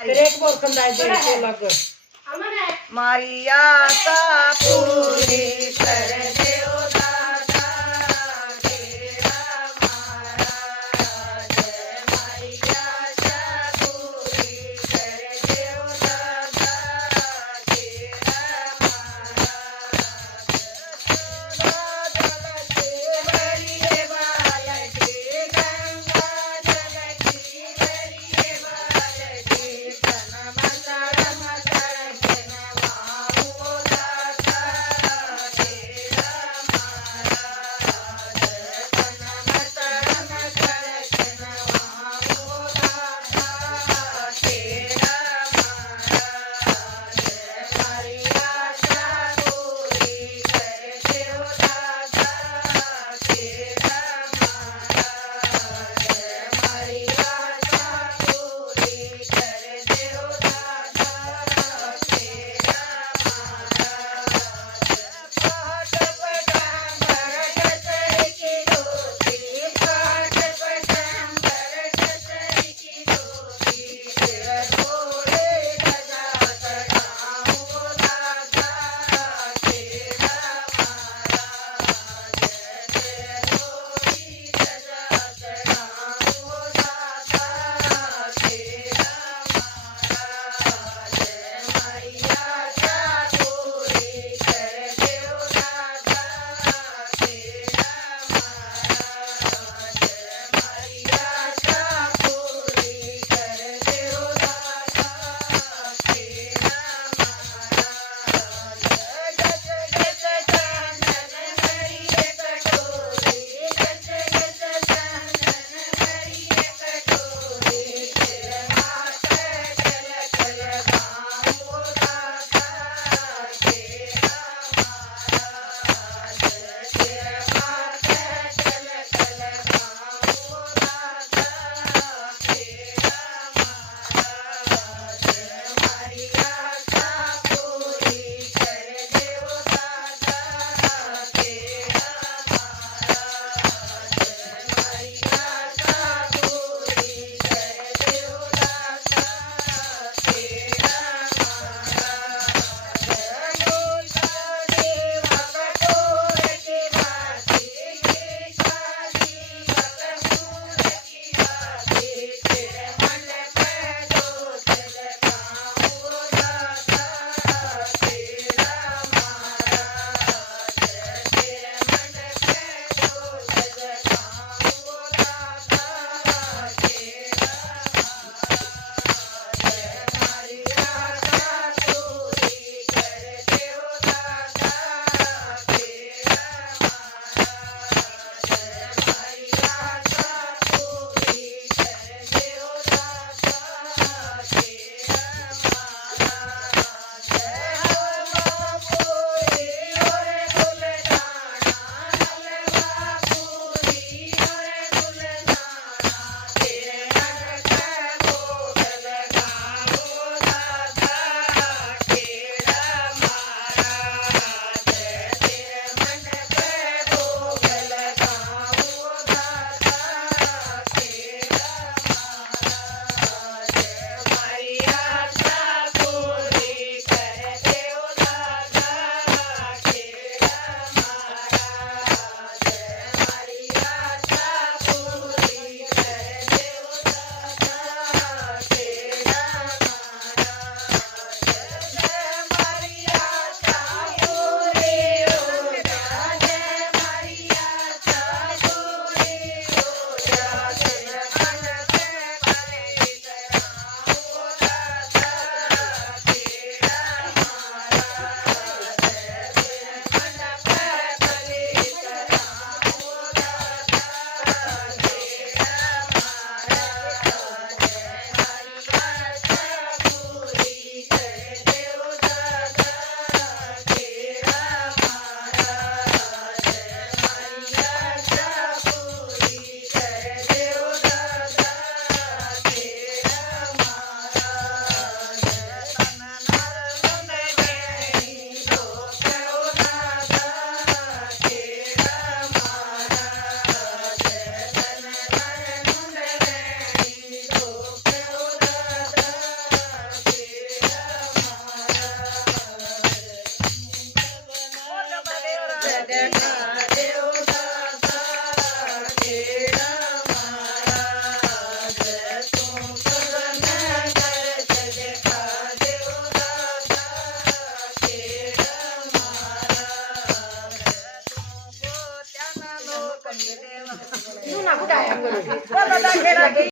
એક બોર કંદાઈ દે તો લગ મારી આશા પૂરી કરજે ઓ દાતા તેરા મહારાજ મારી આશા પૂરી કરજે ઓ દાતા તેરા મહારાજ ભરીએ બાલકી ગંગા જલકી ભરીએ બાલકી કનમસળ મસળ કે નવાઉ દાતા જગના દેવ દાતા ખેડા મહારાજ તું સગન કર જગના દેવ દાતા ખેડા મહારાજ તું પોતાના લોક દેવા નું ના ગુડાયા બધા ખેડા